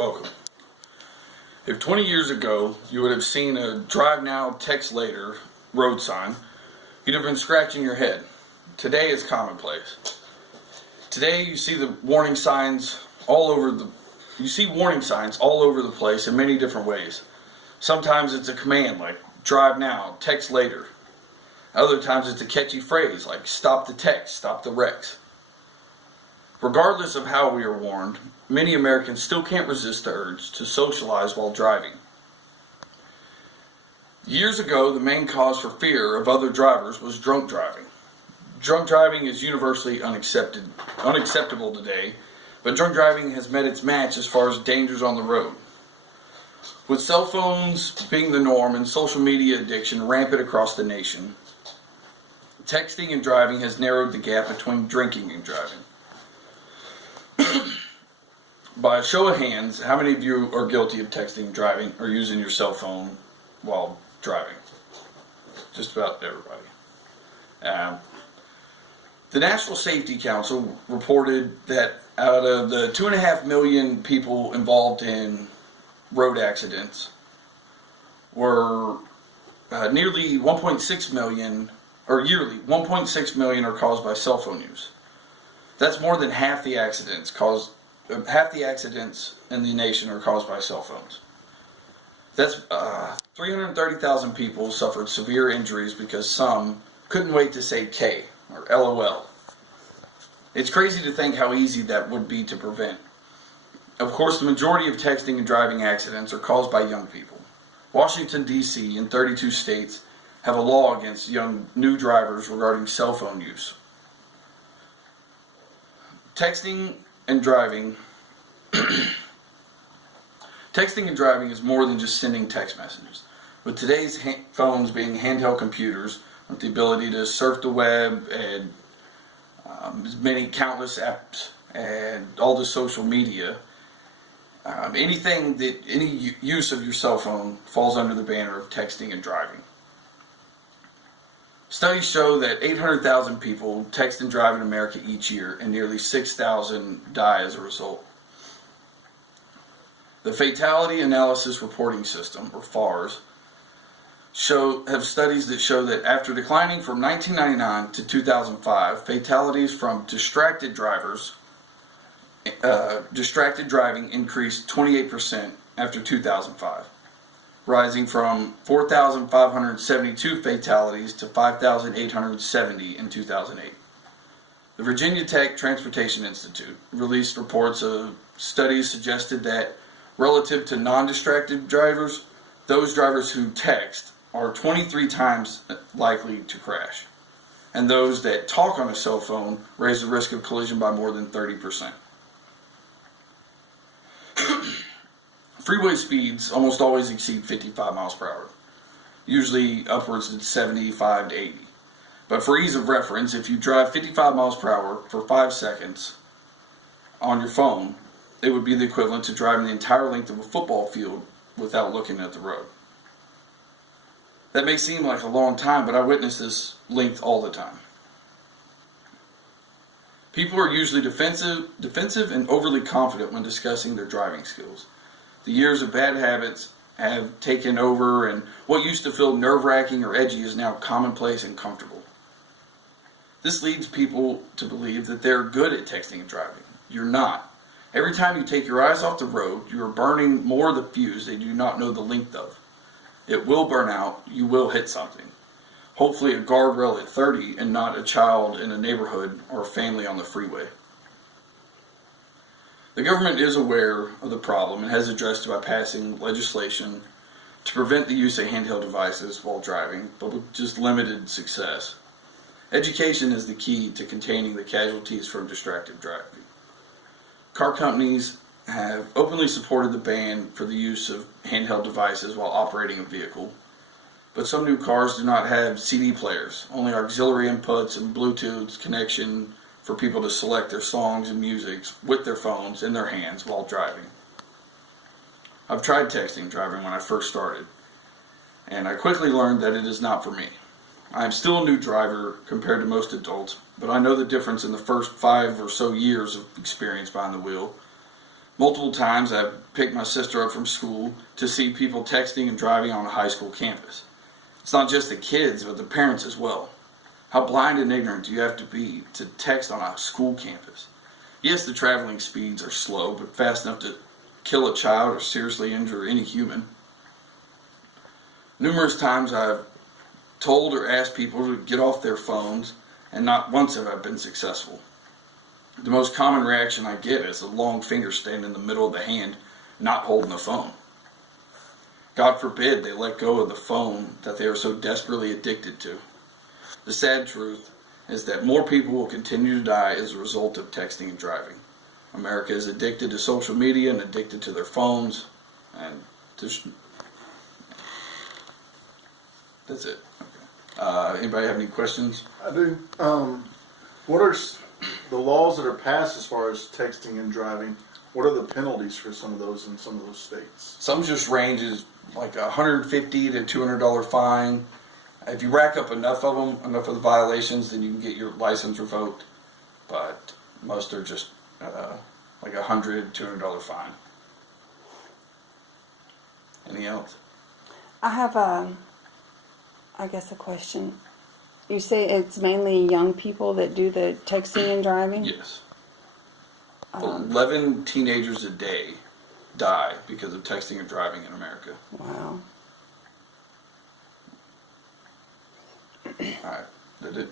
Welcome. If 20 years ago you would have seen a drive now, text later road sign, you'd have been scratching your head. Today is commonplace. Today you see the warning signs all over the place in many different ways. Sometimes it's a command like drive now, text later. Other times it's a catchy phrase like stop the text, stop the wrecks. Regardless of how we are warned, many Americans still can't resist the urge to socialize while driving. Years ago, the main cause for fear of other drivers was drunk driving. Drunk driving is universally unacceptable today, but drunk driving has met its match as far as dangers on the road. With cell phones being the norm and social media addiction rampant across the nation, texting and driving has narrowed the gap between drinking and driving. By a show of hands, how many of you are guilty of texting and driving or using your cell phone while driving? Just about everybody. The National Safety Council reported that out of the 2.5 million people involved in road accidents, were nearly 1.6 million, or yearly, 1.6 million are caused by cell phone use. That's more than half the accidents in the nation are caused by cell phones. That's 330,000 people suffered severe injuries because some couldn't wait to say K or LOL. It's crazy to think how easy that would be to prevent. Of course, the majority of texting and driving accidents are caused by young people. Washington, D.C. and 32 states have a law against new drivers regarding cell phone use. Texting and driving is more than just sending text messages. With today's phones being handheld computers with the ability to surf the web and many countless apps and all the social media, any use of your cell phone falls under the banner of texting and driving. Studies show that 800,000 people text and drive in America each year, and nearly 6,000 die as a result. The Fatality Analysis Reporting System, or FARS, have studies that show that after declining from 1999 to 2005, fatalities from distracted driving increased 28% after 2005. Rising from 4,572 fatalities to 5,870 in 2008. The Virginia Tech Transportation Institute released reports of studies suggested that relative to non-distracted drivers, those drivers who text are 23 times likely to crash, and those that talk on a cell phone raise the risk of collision by more than 30%. Freeway speeds almost always exceed 55 miles per hour, usually upwards of 75 to 80. But for ease of reference, if you drive 55 miles per hour for 5 seconds on your phone, it would be the equivalent to driving the entire length of a football field without looking at the road. That may seem like a long time, but I witness this length all the time. People are usually defensive and overly confident when discussing their driving skills. The years of bad habits have taken over, and what used to feel nerve-wracking or edgy is now commonplace and comfortable. This leads people to believe that they're good at texting and driving. You're not. Every time you take your eyes off the road, you are burning more of the fuse that you do not know the length of. It will burn out. You will hit something. Hopefully a guardrail at 30 and not a child in a neighborhood or a family on the freeway. The government is aware of the problem and has addressed it by passing legislation to prevent the use of handheld devices while driving, but with just limited success. Education is the key to containing the casualties from distracted driving. Car companies have openly supported the ban for the use of handheld devices while operating a vehicle, but some new cars do not have CD players, only auxiliary inputs and Bluetooth connection for people to select their songs and music with their phones in their hands while driving. I've tried texting and driving when I first started, and I quickly learned that it is not for me. I am still a new driver compared to most adults, but I know the difference in the first 5 or so years of experience behind the wheel. Multiple times I've picked my sister up from school to see people texting and driving on a high school campus. It's not just the kids, but the parents as well. How blind and ignorant do you have to be to text on a school campus? Yes, the traveling speeds are slow, but fast enough to kill a child or seriously injure any human. Numerous times I've told or asked people to get off their phones, and not once have I been successful. The most common reaction I get is a long finger staying in the middle of the hand, not holding the phone. God forbid they let go of the phone that they are so desperately addicted to. The sad truth is that more people will continue to die as a result of texting and driving. America is addicted to social media and addicted to their phones, and that's it. Okay. Anybody have any questions? I do. What are the laws that are passed as far as texting and driving? What are the penalties for some of those in some of those states? Some just ranges like a $150 to $200 fine. If you rack up enough of them, enough of the violations, then you can get your license revoked. But most are just like a $100, $200 fine. Anything else? I have I guess a question. You say it's mainly young people that do the texting and driving? Yes. 11 teenagers a day die because of texting and driving in America. Wow. All right, that's it.